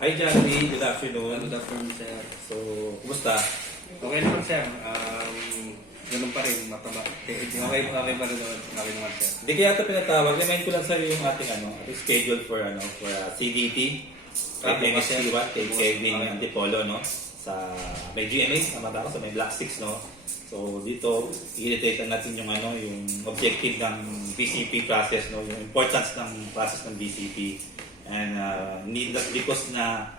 Hi Johnny, good afternoon. Good afternoon, sir. So, kumusta? Okay naman, sir. Ganun pa rin, mataba. Okay pa rin naman. Okay naman, sir. Hindi kaya ito pinatawag. Remind ko lang sa'yo yung ating schedule for CDT. Kay MSP1, kay Kevin Antipolo, no? Sa may GMA, tama ba ako? Sa may Black 6, no? So, dito, i-retake natin yung objective ng BCP process, no? Yung importance ng process ng BCP. And hindi because na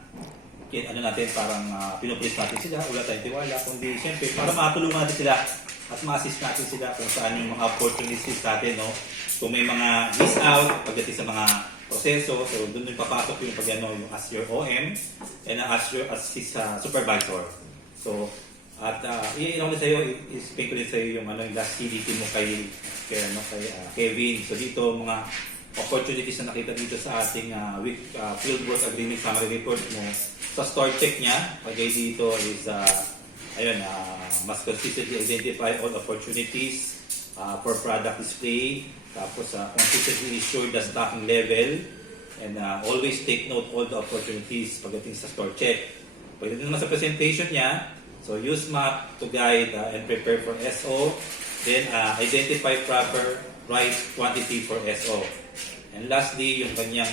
natin parang pinupulis natin sila, wala tayong tiwala, kundi siyempre para matulungan natin sila at ma-assist natin sila kung saan yung mga opportunities natin, no? Kung may mga miss out pagdating sa mga proseso, so doon yung papasok yung yung as your OM and as his supervisor. So, at i-ano ko sa'yo, i-speak ko din sa'yo yung yung last CDT mo kay Kevin. So dito, mga opportunities na nakita dito sa ating fieldwork agreement summary report mo. Sa store check niya, pagay dito is must consistently identify all opportunities for product display, tapos consistently ensure the stocking level, and always take note all the opportunities pagdating sa store check. Pagdating naman sa presentation niya, so use map to guide and prepare for SO, then identify proper right quantity for SO. And lastly, yung kanyang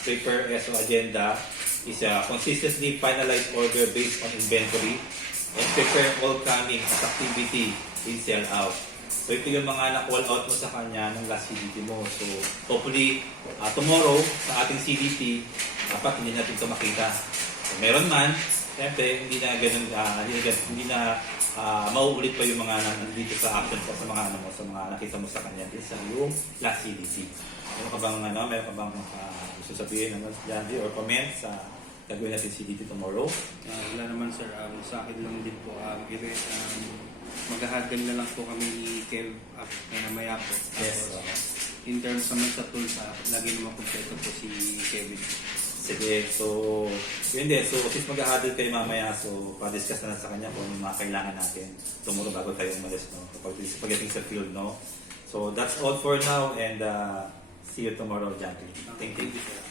prepare SO agenda is consistently finalize order based on inventory and prepare all coming as activity in sell out. So ito yung mga na-call out mo sa kanya ng last CDT mo. So hopefully tomorrow sa ating CDT, dapat hindi natin ito makita. So, meron man, siyempre hindi na ganun, hindi na mauulit pa yung mga nandito sa action sa mga sa mga nakita mo sa kanya din sa yung last CDT. Meron ka bang gusto sabihin Jandy or comment sa gagawin natin CDT tomorrow? Wala naman, sir. Sa akin lang din po, maghahagdan na lang po kami ni Kev maya po. Yes. In terms naman sa tools, lagi naman kompleto po si Kevin. Sige, so yun din. So since maghahadol kayo mamaya, so pa-discuss na lang sa kanya kung ano yung mga kailangan natin tomorrow bago tayo umalis, no? Pagdating sa field, no? So that's all for now and see you tomorrow, Jackie. Thank you, sir.